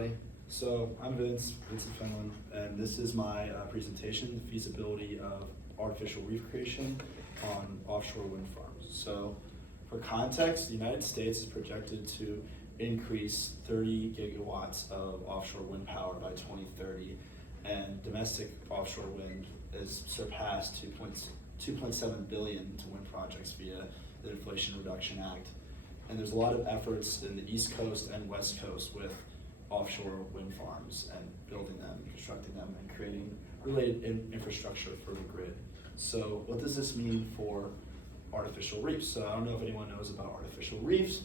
everybody. So I'm Vincent Fenlon, and this is my presentation, the feasibility of artificial reef creation on offshore wind farms. So for context, the United States is projected to increase 30 gigawatts of offshore wind power by 2030, and domestic offshore wind has surpassed 2.7 billion to wind projects via the Inflation Reduction Act. And there's a lot of efforts in the East Coast and West Coast with offshore wind farms and building them, constructing them, and creating related infrastructure for the grid. So what does this mean for artificial reefs? So I don't know if anyone knows about artificial reefs,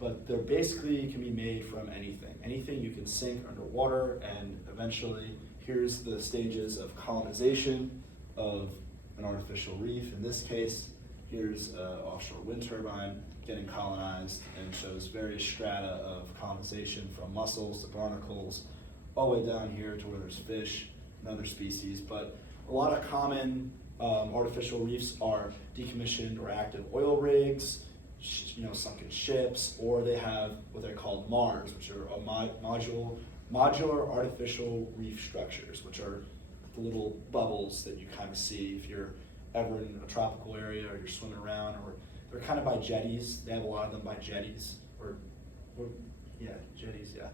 but they're basically can be made from anything. Anything you can sink underwater, and eventually here's the stages of colonization of an artificial reef. In this case, here's an offshore wind turbine getting colonized, and shows various strata of colonization from mussels to barnacles, all the way down here to where there's fish and other species. But a lot of common artificial reefs are decommissioned or active oil rigs, sunken ships, or they have what they're called MARS, which are modular artificial reef structures, which are the little bubbles that you kind of see if you're ever in a tropical area or you're swimming around, or they're kind of by jetties. They have a lot of them by jetties, jetties, yeah.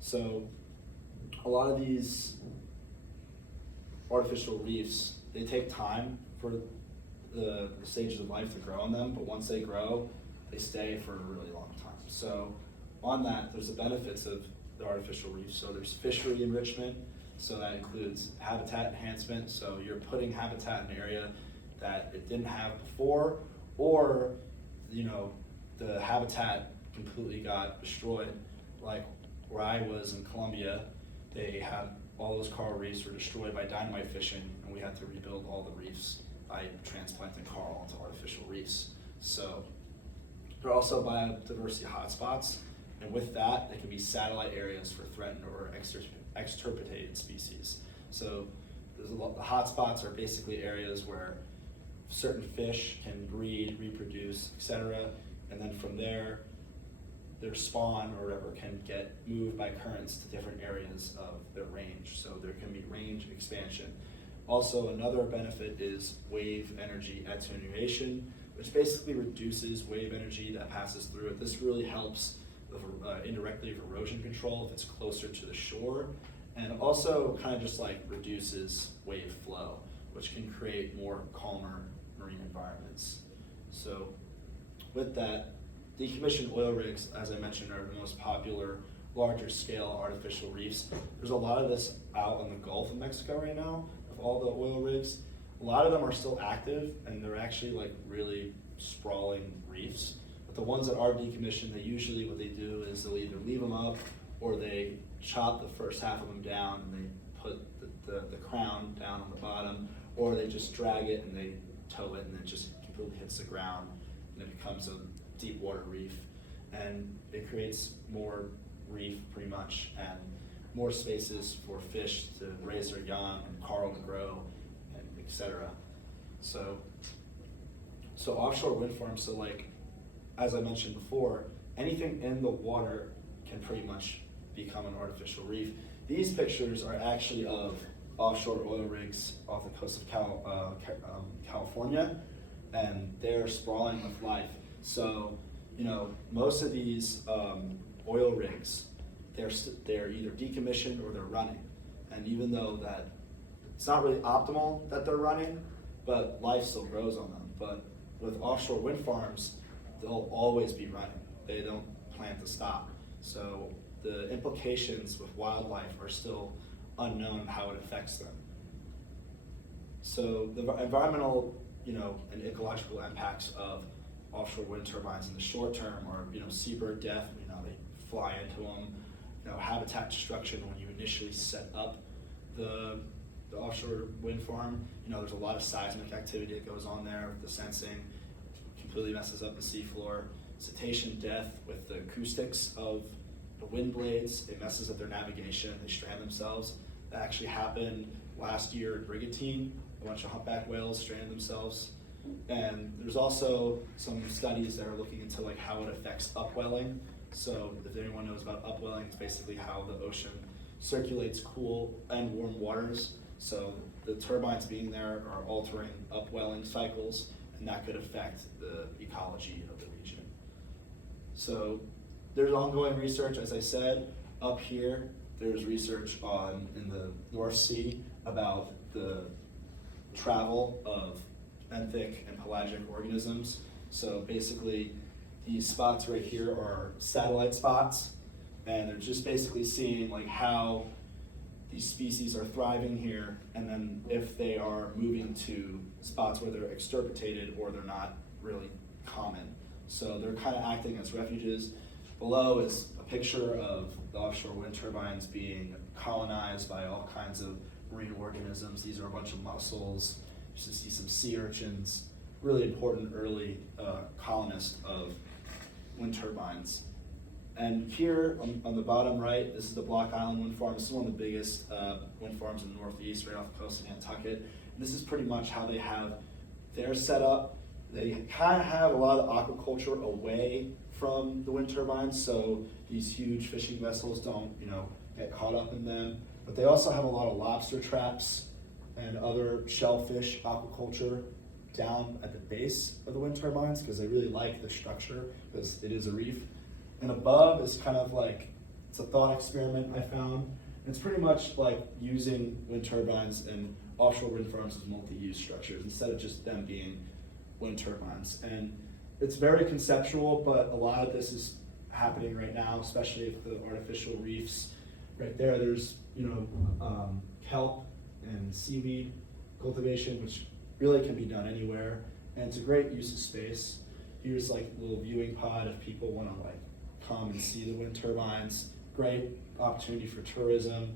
So a lot of these artificial reefs, they take time for the stages of life to grow on them, but once they grow, they stay for a really long time. So on that, there's the benefits of the artificial reef. So there's fishery enrichment, so that includes habitat enhancement. So you're putting habitat in an area that it didn't have before, or the habitat completely got destroyed. Like where I was in Colombia, they had all those coral reefs were destroyed by dynamite fishing, and we had to rebuild all the reefs by transplanting coral into artificial reefs. So there are also biodiversity hotspots, and with that, they can be satellite areas for threatened or extirpated species. So the hotspots are basically areas where certain fish can breed, reproduce, etc. And then from there, their spawn or whatever can get moved by currents to different areas of their range. So there can be range expansion. Also, another benefit is wave energy attenuation, which basically reduces wave energy that passes through it. This really helps indirectly with erosion control if it's closer to the shore, and also kind of just like reduces wave flow, which can create more calmer marine environments. So with that, decommissioned oil rigs, as I mentioned, are the most popular larger scale artificial reefs. There's a lot of this out in the Gulf of Mexico right now, of all the oil rigs. A lot of them are still active, and they're actually like really sprawling reefs. But the ones that are decommissioned, what they do is they'll either leave them up, or they chop the first half of them down and they put the crown down on the bottom, or they just drag it and they tow it, and it just completely hits the ground, and it becomes a deep water reef, and it creates more reef pretty much, and more spaces for fish to raise their young and coral to grow, and etc. So offshore wind farms, so like as I mentioned before, anything in the water can pretty much become an artificial reef. These pictures are actually of offshore oil rigs off the coast of California, and they're sprawling with life. So, most of these oil rigs, they're either decommissioned or they're running. And even though that it's not really optimal that they're running, but life still grows on them. But with offshore wind farms, they'll always be running. They don't plan to stop. So the implications with wildlife are still unknown how it affects them. So the environmental, and ecological impacts of offshore wind turbines in the short term are, seabird death, they fly into them, habitat destruction when you initially set up the offshore wind farm. There's a lot of seismic activity that goes on there with the sensing, completely messes up the seafloor. Cetacean death with the acoustics of the wind blades, it messes up their navigation, they strand themselves. That actually happened last year in Brigantine. A bunch of humpback whales stranded themselves. And there's also some studies that are looking into how it affects upwelling So if anyone knows about upwelling, it's basically how the ocean circulates cool and warm waters. So the turbines being there are altering upwelling cycles, and that could affect the ecology of the region. So there's ongoing research, as I said. Up here, there's research in the North Sea about the travel of benthic and pelagic organisms. So basically, these spots right here are satellite spots, and they're just basically seeing like how these species are thriving here, and then if they are moving to spots where they're extirpated or they're not really common. So they're kind of acting as refuges. Below is a picture of the offshore wind turbines being colonized by all kinds of marine organisms. These are a bunch of mussels. You should see some sea urchins. Really important early colonist of wind turbines. And here on the bottom right, this is the Block Island Wind Farm. This is one of the biggest wind farms in the Northeast, right off the coast of Nantucket. And this is pretty much how they have their setup. They kind of have a lot of aquaculture away from the wind turbines, so these huge fishing vessels don't, get caught up in them. But they also have a lot of lobster traps and other shellfish aquaculture down at the base of the wind turbines because they really like the structure because it is a reef. And above is kind of like, it's a thought experiment I found. It's pretty much like using wind turbines and offshore wind farms as multi-use structures instead of just them being wind turbines. And it's very conceptual, but a lot of this is happening right now, especially with the artificial reefs. Right there, there's kelp and seaweed cultivation, which really can be done anywhere, and it's a great use of space. Here's like a little viewing pod if people want to like come and see the wind turbines. Great opportunity for tourism.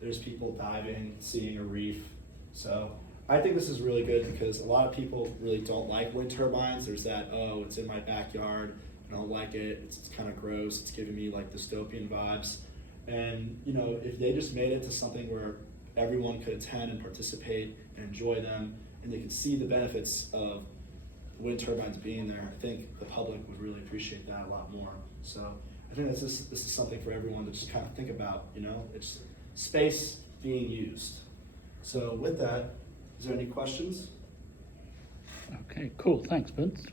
There's people diving, seeing a reef. So I think this is really good because a lot of people really don't like wind turbines. There's that, oh, it's in my backyard, I don't like it, it's kind of gross, it's giving me like dystopian vibes. And if they just made it to something where everyone could attend and participate and enjoy them, and they could see the benefits of wind turbines being there, I think the public would really appreciate that a lot more. So I think this is something for everyone to just kind of think about, it's space being used. So with that, is there any questions? Okay, cool. Thanks, Vince.